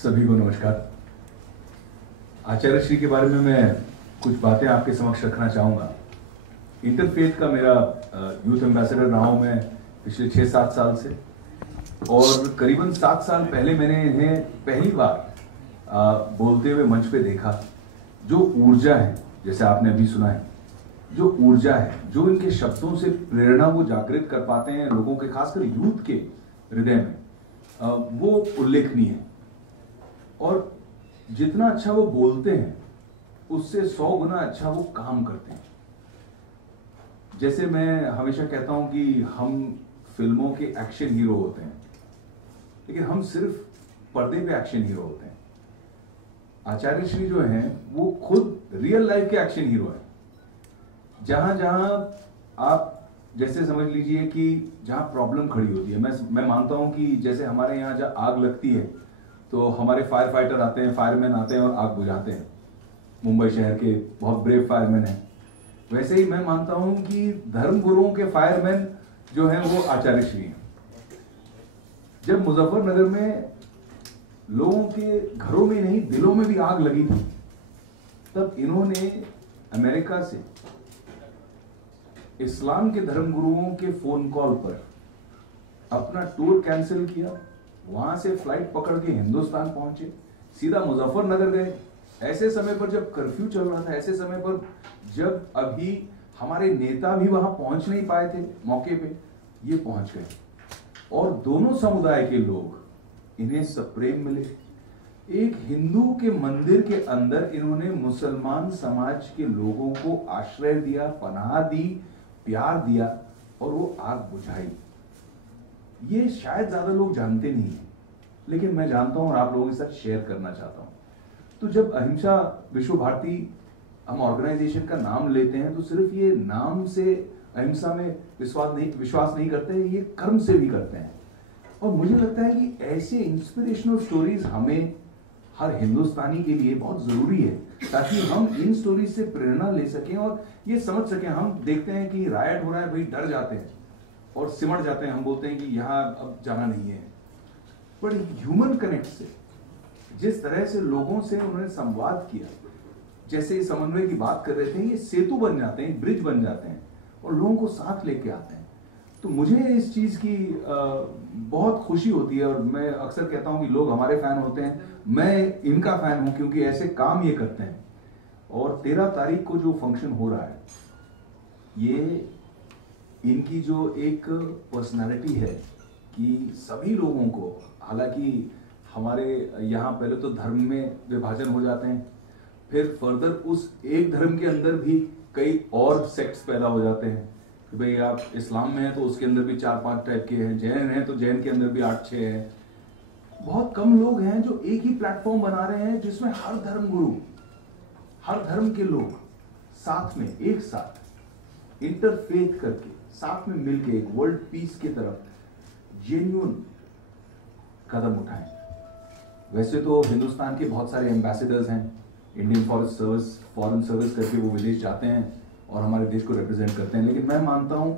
सभी को नमस्कार। आचार्य श्री के बारे में मैं कुछ बातें आपके समक्ष रखना चाहूँगा। इंटरफेथ का मेरा यूथ एम्बेसडर रहा हूँ मैं पिछले 6-7 साल से, और करीबन 7 साल पहले मैंने इन्हें पहली बार बोलते हुए मंच पे देखा। जो ऊर्जा है, जैसे आपने अभी सुना है, जो ऊर्जा है, जो इनके शब्दों से प्रेरणा वो जागृत कर पाते हैं लोगों के, खासकर यूथ के हृदय में, वो उल्लेखनीय है। और जितना अच्छा वो बोलते हैं उससे 100 गुना अच्छा वो काम करते हैं। जैसे मैं हमेशा कहता हूं कि हम फिल्मों के एक्शन हीरो होते हैं, लेकिन हम सिर्फ पर्दे पे एक्शन हीरो होते हैं। आचार्य श्री जो हैं वो खुद रियल लाइफ के एक्शन हीरो हैं। जहां जहां आप जैसे समझ लीजिए कि जहां प्रॉब्लम खड़ी होती है, मैं मानता हूं कि जैसे हमारे यहाँ जहां आग लगती है तो हमारे फायर फाइटर आते हैं, फायरमैन आते हैं और आग बुझाते हैं। मुंबई शहर के बहुत ब्रेव फायरमैन हैं। वैसे ही मैं मानता हूं कि धर्म गुरुओं के फायरमैन जो हैं वो आचार्य श्री हैं। जब मुजफ्फरनगर में लोगों के घरों में नहीं दिलों में भी आग लगी थी, तब इन्होंने अमेरिका से इस्लाम के धर्म गुरुओं के फोन कॉल पर अपना टूर कैंसिल किया, वहां से फ्लाइट पकड़ के हिंदुस्तान पहुंचे, सीधा मुजफ्फरनगर गए। ऐसे समय पर जब कर्फ्यू चल रहा था, ऐसे समय पर जब अभी हमारे नेता भी वहां पहुंच नहीं पाए थे मौके पे, ये पहुंच गए और दोनों समुदाय के लोग इन्हें सप्रेम मिले। एक हिंदू के मंदिर के अंदर इन्होंने मुसलमान समाज के लोगों को आश्रय दिया, पनाह दी, प्यार दिया और वो आग बुझाई। ये शायद ज्यादा लोग जानते नहीं हैं, लेकिन मैं जानता हूं और आप लोगों के साथ शेयर करना चाहता हूं। तो जब अहिंसा विश्व भारती हम ऑर्गेनाइजेशन का नाम लेते हैं तो सिर्फ ये नाम से अहिंसा में विश्वास नहीं करते हैं, ये कर्म से भी करते हैं। और मुझे लगता है कि ऐसे इंस्पिरेशनल स्टोरीज हमें, हर हिंदुस्तानी के लिए बहुत जरूरी है, ताकि हम इन स्टोरीज से प्रेरणा ले सकें और ये समझ सकें। हम देखते हैं कि रायट हो रहा है, भाई डर जाते हैं और सिमट जाते हैं, हम बोलते हैं कि यहां अब जाना नहीं है। बट ह्यूमन कनेक्ट से, जिस तरह से लोगों से उन्होंने संवाद किया, जैसे समन्वय की बात कर रहे थे, ये सेतु बन जाते हैं, ब्रिज बन जाते हैं और लोगों को साथ लेके आते हैं। तो मुझे इस चीज की बहुत खुशी होती है और मैं अक्सर कहता हूं कि लोग हमारे फैन होते हैं, मैं इनका फैन हूं क्योंकि ऐसे काम ये करते हैं। और 13 तारीख को जो फंक्शन हो रहा है, ये इनकी जो एक पर्सनालिटी है कि सभी लोगों को, हालांकि हमारे यहाँ पहले तो धर्म में विभाजन हो जाते हैं, फिर फर्दर उस एक धर्म के अंदर भी कई और सेक्ट्स पैदा हो जाते हैं कि भाई आप इस्लाम में हैं तो उसके अंदर भी 4-5 टाइप के हैं, जैन हैं तो जैन के अंदर भी 8-6 हैं। बहुत कम लोग हैं जो एक ही प्लेटफॉर्म बना रहे हैं जिसमें हर धर्म गुरु, हर धर्म के लोग साथ में, एक साथ इंटरफेथ करके, साथ में मिलके एक वर्ल्ड पीस की तरफ जेन्युइन कदम उठाएं। वैसे तो हिंदुस्तान के बहुत सारे एम्बेसडर्स हैं, इंडियन फॉरेन सर्विस करके वो विदेश जाते हैं और हमारे देश को रिप्रेजेंट करते हैं, लेकिन मैं मानता हूं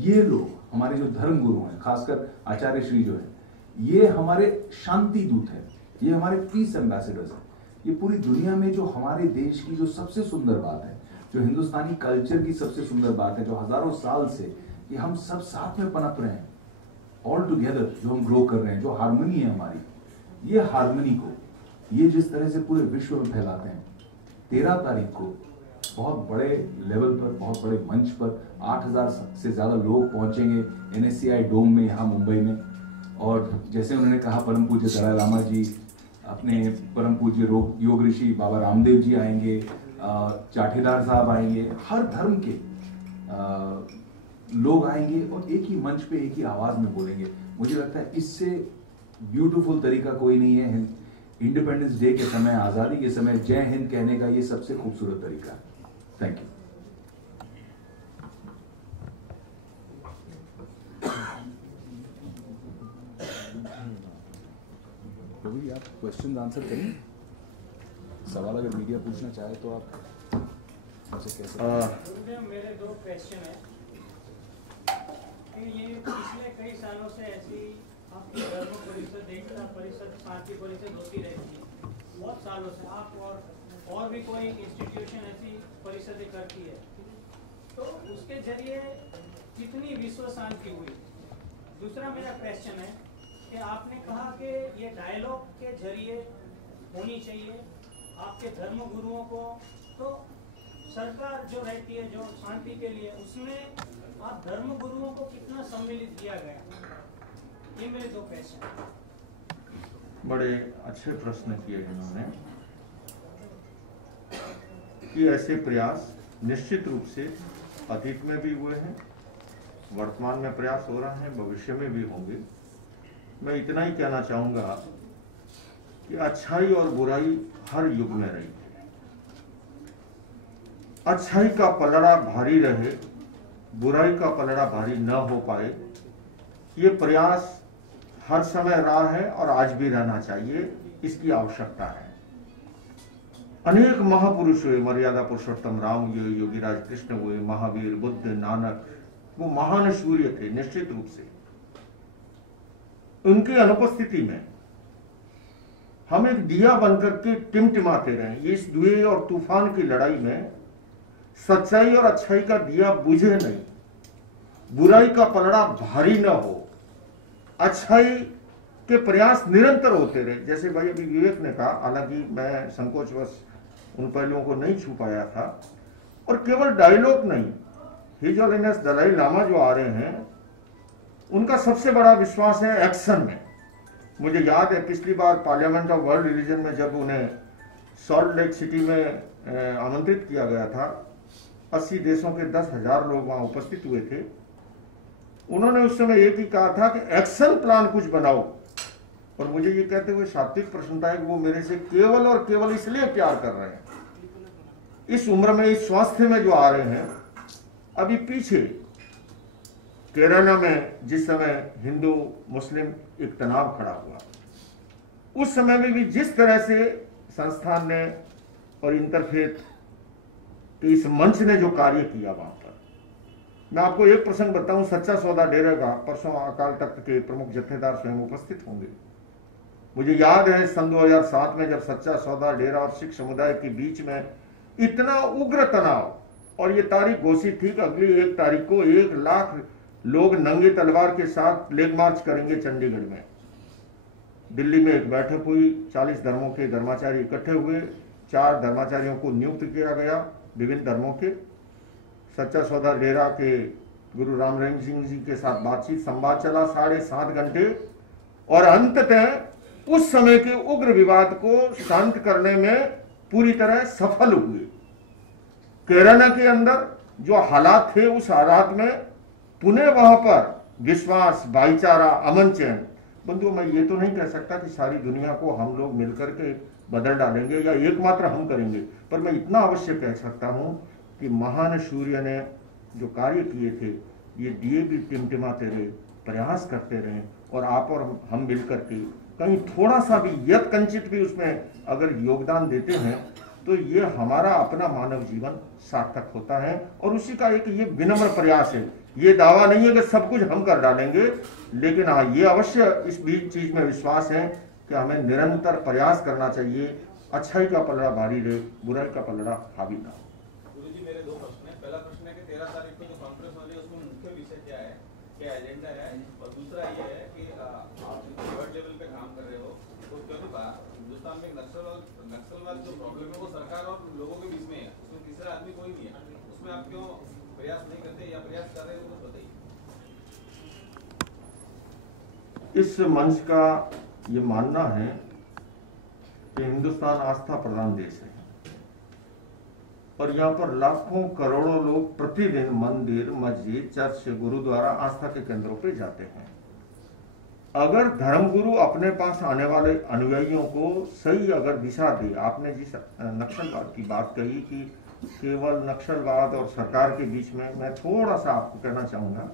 ये लोग, हमारे जो धर्म गुरु हैं, खासकर आचार्य श्री जो है, ये हमारे शांति दूत हैं, ये हमारे पीस एम्बेसडर्स हैं। ये पूरी दुनिया में जो हमारे देश की जो सबसे सुंदर बात है, जो हिंदुस्तानी कल्चर की सबसे सुंदर बात है, जो हजारों साल से कि हम सब साथ में पनप रहे हैं, ऑल टुगेदर जो हम ग्रो कर रहे हैं, जो हार्मनी है हमारी, ये हार्मनी को ये जिस तरह से पूरे विश्व में फैलाते हैं, 13 तारीख को बहुत बड़े लेवल पर, बहुत बड़े मंच पर 8000 से ज्यादा लोग पहुंचेंगे NSCI डोम में यहाँ मुंबई में। और जैसे उन्होंने कहा, परम पूज्य दलाई लामा जी, अपने परम पूज्य योग ऋषि बाबा रामदेव जी आएंगे, चाठेदार साहब आएंगे, हर धर्म के लोग आएंगे और एक ही मंच पे एक ही आवाज में बोलेंगे। मुझे लगता है इससे ब्यूटीफुल तरीका कोई नहीं है। इंडिपेंडेंस डे के समय, आजादी के समय जय हिंद कहने का ये सबसे खूबसूरत तरीका है। Thank you. कभी आप क्वेश्चन आंसर करें, सवाल अगर मीडिया पूछना चाहे तो आप हमसे कैसे। मेरे 2 क्वेश्चन है कि ये पिछले कई सालों से ऐसी आपकी धर्म परिषद, एकता परिषद, शांति परिषद होती रहती है बहुत सालों से, आप और भी कोई इंस्टीट्यूशन ऐसी परिषदें करती है, तो उसके जरिए कितनी विश्व शांति हुई। दूसरा मेरा क्वेश्चन है कि आपने कहा कि ये डायलॉग के जरिए होनी चाहिए आपके धर्म गुरुओं को, तो सरकार जो रहती है जो शांति के लिए, उसमें आप धर्म गुरुओं को कितना सम्मिलित किया गया, ये मेरे दो क्वेश्चन। बड़े अच्छे प्रश्न किए इन्होंने कि ऐसे प्रयास निश्चित रूप से अतीत में भी हुए हैं, वर्तमान में प्रयास हो रहा है, भविष्य में भी होंगे। मैं इतना ही कहना चाहूंगा कि अच्छाई और बुराई हर युग में रही है। अच्छाई का पलड़ा भारी रहे, बुराई का पलड़ा भारी न हो पाए, ये प्रयास हर समय रहा है और आज भी रहना चाहिए, इसकी आवश्यकता है। अनेक महापुरुष हुए, मर्यादा पुरुषोत्तम राम हुए, योगीराज कृष्ण हुए, महावीर, बुद्ध, नानक, वो महान सूर्य थे निश्चित रूप से। उनकी अनुपस्थिति में हम एक दिया बनकर के टिमटिमाते रहे। इस दुए और तूफान की लड़ाई में सच्चाई और अच्छाई का दिया बुझे नहीं, बुराई का पलड़ा भारी न हो, अच्छाई के प्रयास निरंतर होते रहे। जैसे भाई अभी विवेक ने कहा, हालांकि मैं संकोचवश उन पहलुओं को नहीं छू पाया था, और केवल डायलॉग नहीं, हिज होलिनेस दलाई लामा जो आ रहे हैं, उनका सबसे बड़ा विश्वास है एक्शन में। मुझे याद है पिछली बार पार्लियामेंट ऑफ वर्ल्ड रिलीजन में जब उन्हें सॉल्ट लेक सिटी में आमंत्रित किया गया था, 80 देशों के 10,000 लोग वहां उपस्थित हुए थे। उन्होंने उस समय एक ही कहा था कि एक्शन प्लान कुछ बनाओ, और मुझे ये कहते हुए सात्विक प्रसन्नता है कि वो मेरे से केवल और केवल इसलिए प्यार कर रहे हैं, इस उम्र में, इस स्वास्थ्य में जो आ रहे हैं। अभी पीछे केरला में जिस समय हिंदू मुस्लिम एक तनाव खड़ा हुआ, उस समय में भी जिस तरह से संस्थान ने और इंटरफेथ इस मंच ने जो कार्य किया वहां पर, मैं आपको एक प्रसंग बताऊं, सच्चा सौदा डेरे का। परसों अकाल तख्त के प्रमुख जत्थेदार स्वयं उपस्थित होंगे। मुझे याद है सन 2007 में जब सच्चा सौदा डेरा और सिख समुदाय के बीच में इतना उग्र तनाव, और ये तारीख घोषित थी कि अगली 1 तारीख को 1 लाख लोग नंगे तलवार के साथ फ्लैग मार्च करेंगे चंडीगढ़ में। दिल्ली में एक बैठक हुई, 40 धर्मों के धर्माचार्य इकट्ठे हुए, 4 धर्माचार्यों को नियुक्त किया गया विभिन्न धर्मों के। सच्चा सौदा डेरा के गुरु राम रहीम सिंह जी के साथ बातचीत, संवाद चला 7.5 घंटे, और अंततः उस समय के उग्र विवाद को शांत करने में पूरी तरह सफल हुए। केरला के अंदर जो हालात थे, उस हालात में पुनः वहां पर विश्वास, भाईचारा, अमन चैन। बंधु, मैं ये तो नहीं कह सकता कि सारी दुनिया को हम लोग मिलकर के बदल डालेंगे या एकमात्र हम करेंगे, पर मैं इतना अवश्य कह सकता हूं कि महान सूर्य ने जो कार्य किए थे, ये दिए भी टिमटिमाते रहे, प्रयास करते रहे, और आप और हम मिलकर के कहीं थोड़ा सा भी यत्किंचित भी उसमें अगर योगदान देते हैं, तो ये हमारा अपना मानव जीवन सार्थक होता है। और उसी का एक ये विनम्र प्रयास है। ये दावा नहीं है कि सब कुछ हम कर डालेंगे, लेकिन हाँ, ये अवश्य इस बीच चीज में विश्वास है कि हमें निरंतर प्रयास करना चाहिए, अच्छाई का पलड़ा भारी रहे, बुराई का पलड़ा हावी ना हो। गुरुजी, मेरे 2 प्रश्न है। पहला प्रश्न है कि 13 तारीख को जो कॉन्फ्रेंस वाली है, उसमें मुख्य विषय क्या है, क्या एजेंडा है, और दूसरा ये है कि आप वर्ल्ड लेवल पे काम कर रहे हो, तो क्योंकि हिंदुस्तान में नक्सलवाद जो प्रॉब्लम है वो सरकार और लोगों के बीच में है, उसमें तीसरा आदमी कोई नहीं है, उसमें आप क्यों प्रयास नहीं करते या प्रयास कर रहे हो, तो बताइए। इस मंच का ये मानना है कि हिंदुस्तान आस्था प्रधान देश है, और यहाँ पर लाखों करोड़ों लोग प्रतिदिन मंदिर, मस्जिद, चर्च, गुरुद्वारा, आस्था के केंद्रों पे जाते हैं। अगर धर्मगुरु अपने पास आने वाले अनुयायियों को सही अगर दिशा दे, आपने जिस नक्सलवाद की बात कही कि केवल नक्सलवाद और सरकार के बीच में, मैं थोड़ा सा आपको कहना चाहूंगा,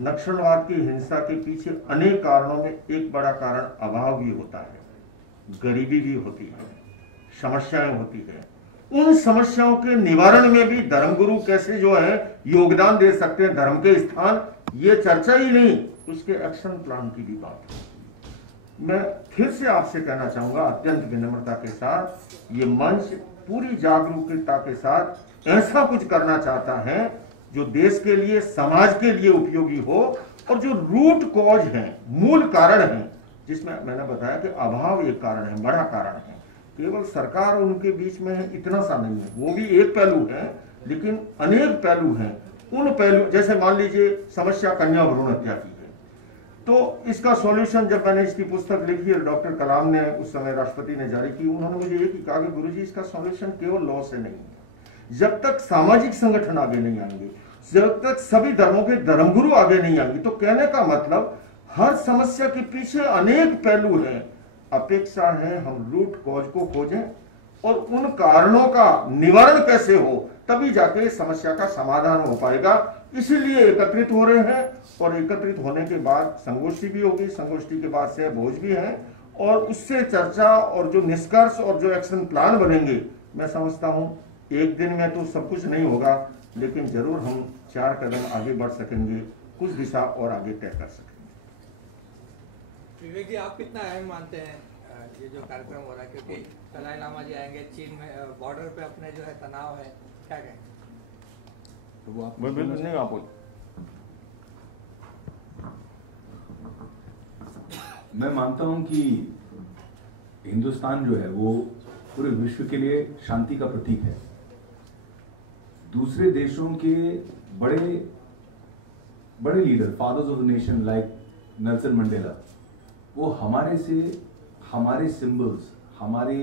नक्सलवाद की हिंसा के पीछे अनेक कारणों में एक बड़ा कारण अभाव भी होता है, गरीबी भी होती है, समस्याएं होती है। उन समस्याओं के निवारण में भी धर्मगुरु कैसे जो है योगदान दे सकते हैं, धर्म के स्थान ये चर्चा ही नहीं, उसके एक्शन प्लान की भी बात है। मैं फिर से आपसे कहना चाहूंगा अत्यंत विनम्रता के साथ, ये मंच पूरी जागरूकता के साथ ऐसा कुछ करना चाहता है जो देश के लिए, समाज के लिए उपयोगी हो, और जो रूट कॉज है, मूल कारण है, जिसमें मैंने बताया कि अभाव एक कारण है, बड़ा कारण है। केवल सरकार और उनके बीच में है इतना सा नहीं है, वो भी एक पहलू है, लेकिन अनेक पहलू हैं। उन पहलू, जैसे मान लीजिए समस्या कन्या भ्रूण हत्या की है, तो इसका सॉल्यूशन, जब मैंने इसकी पुस्तक लिखी और डॉक्टर कलाम ने उस समय राष्ट्रपति ने जारी की, उन्होंने मुझे ये कहा कि गुरुजी इसका सॉल्यूशन केवल लॉ से नहीं है। जब तक सामाजिक संगठन आगे नहीं आएंगे, जब तक सभी धर्मों के धर्मगुरु आगे नहीं आएंगे, तो कहने का मतलब हर समस्या के पीछे अनेक पहलू हैं। अपेक्षा है हम रूट कॉज को खोजें और उन कारणों का निवारण कैसे हो, तभी जाके समस्या का समाधान हो पाएगा। इसीलिए एकत्रित हो रहे हैं, और एकत्रित होने के बाद संगोष्ठी भी होगी, संगोष्ठी के बाद से भोज भी है, और उससे चर्चा और जो निष्कर्ष और जो एक्शन प्लान बनेंगे, मैं समझता हूं एक दिन में तो सब कुछ नहीं होगा, लेकिन जरूर हम 4 कदम आगे बढ़ सकेंगे, कुछ दिशा और आगे तय कर सकेंगे। विवेक जी, आप कितना अहम मानते हैं ये जो कार्यक्रम हो रहा है, क्योंकि दलाई लामा जी आएंगे, चीन में बॉर्डर पे अपने जो है तनाव है, क्या कहेंगे? तो वो आप नहीं, आप बोल। मैं मानता हूं कि हिंदुस्तान जो है वो पूरे विश्व के लिए शांति का प्रतीक है। दूसरे देशों के बड़े बड़े leader, fathers of the nation like Nelson Mandela, वो हमारे सिंबल्स, हमारे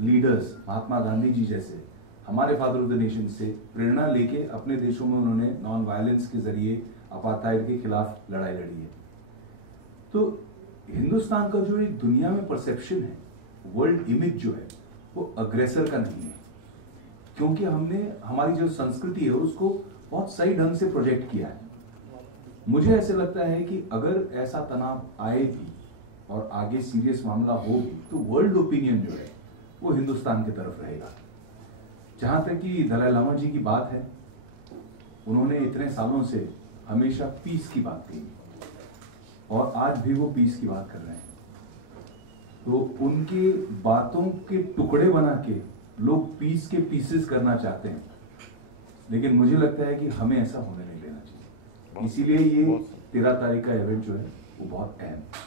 लीडर्स, महात्मा गांधी जी जैसे हमारे फादर ऑफ द नेशन से प्रेरणा लेके अपने देशों में उन्होंने नॉन वायलेंस के जरिए अपार्थाइड के खिलाफ लड़ाई लड़ी है। तो हिंदुस्तान का जो एक दुनिया में परसेप्शन है, वर्ल्ड इमेज जो है, वो अग्रेसर का नहीं है, क्योंकि हमने हमारी जो संस्कृति है उसको बहुत सही ढंग से प्रोजेक्ट किया है। मुझे ऐसे लगता है कि अगर ऐसा तनाव आए भी और आगे सीरियस मामला हो भी, तो वर्ल्ड ओपिनियन जो है वो हिंदुस्तान की तरफ रहेगा। जहां तक कि दलाई लामा जी की बात है, उन्होंने इतने सालों से हमेशा पीस की बात की और आज भी वो पीस की बात कर रहे हैं। तो उनकी बातों के टुकड़े बना के लोग पीस के पीसेस करना चाहते हैं, लेकिन मुझे लगता है कि हमें ऐसा होने नहीं देना चाहिए। इसीलिए ये 13 तारीख का इवेंट जो है वो बहुत अहम है।